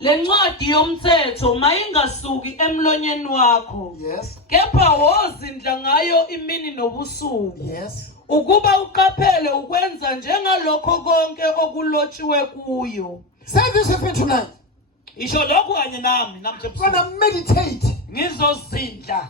Lencwadi yomthetho mayingasuki emlonyeni wakho. Yes. Kepha wozindla ngayo imini nobusuku. Yes. Ukuba uqaphele ukwenza njengalokho konke okulotshiwe kuyo. Say this with me tonight. Isho lokho kanye nami namhlanje. Gonna meditate Ngizozindla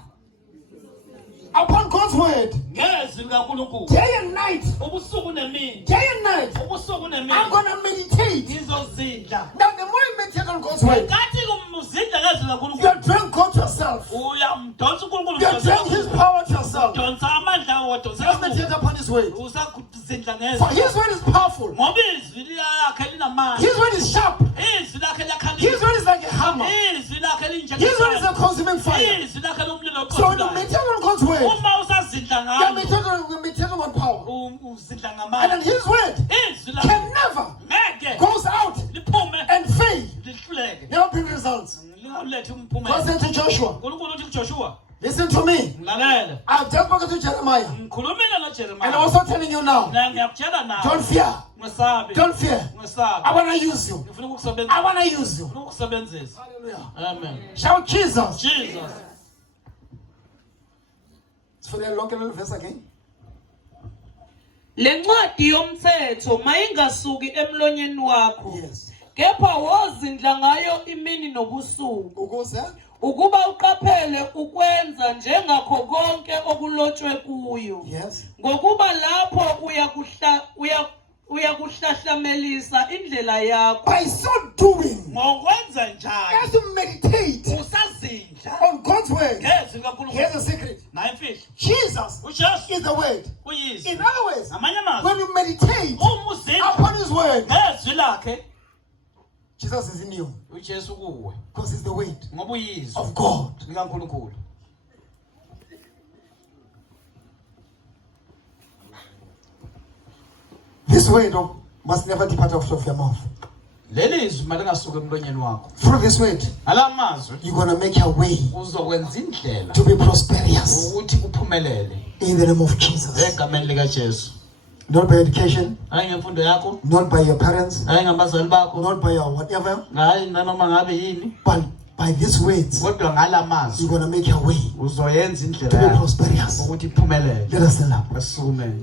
upon God's word. ngezwi likaNkulunkulu. Day and night. Ubusuku nemini. Day and night. Ubusuku nemini. I'm gonna meditate. Ngizozindla. Now the more you meditate on God's word, Kathi kumzindla ngezwi likaNkulunkulu. you are drawing God to yourself. Uyamdonsa uNkulunkulu. You are drawing His power to yourself. Donsa amandla awo donsa. Just meditate upon His word. Usakuzindla For ngezwi. His word is powerful. Ngoba izwi lakhe linamandla. His word is sharp. Izwi lakhe lakhalisa. His word is like a hammer. Izwi lakhe His word is a consuming fire. Izwi lakhe lomlilo So when you oqozayo. meditate on God's word, Uma usazindla you are ngalo. meditating on power. Uzindla And ngamandla. then His word Izwi lakhe can never ngeke goes out liphume and fail. lihluleke. Never bring results. Lingalethe God umphumela. said to Joshua, uNkulunkulu uthi kuJoshua, listen to me. ngilalela. I've just spoken to Jeremiah. Ngikhulumile And I'm noJeremiah. also telling you now, Na ngiyakutshela nawe. don't fear. Ngesabi. Don't fear. Ngesabi. I want to use you. Ngifuna ukukusebenzisa. I want to use you. Ngifuna ukukusebenzisa. Hallelujah. Amen. Shout Jesus. Jesus. For the local little verse again. Lencwadi yomthetho mayingasuki emlonyeni wakho. Yes. Kepha wozindla ngayo imini nobusuku. Ukuze Ukuba uqaphele ukwenza njengakho konke okulotshwe kuyo. yes. Ngokuba lapho uyakuhlahlamelisa indlela yakho. By so doing, Ngokwenza njalo as you meditate usazindla on God's word, ngezwi likaNkulunkulu. here's the secret. Nayi imfihlo. Jesus uJesu is the word. uyizwi. In other words, Ngamanye amazwi when you meditate uma uzindla upon His word, ngezwi lakhe Jesus is in you. uJesu kuwe Because it's the word ngoba uyizwi of God. likaNkulunkulu. This word must never depart out of your mouth. Leli izwi malingasuka emlonyeni wakho. Through this word, Alamazwi you're going to make your way uzokwenza indlela to be prosperous. ukuthi uphumelele In the name of Jesus. egameni likaJesu. Not by education, Hayi ngemfundo yakho, not by your parents, hayi ngabazali bakho, not by your whatever, hayi nanoma ngabe yini, but by these words, kodwa ngalamazwi you're going to make your way uzoyenza to indlela be yakho prosperous. ukuthi iphumelele. Let us stand up. Asisukumele.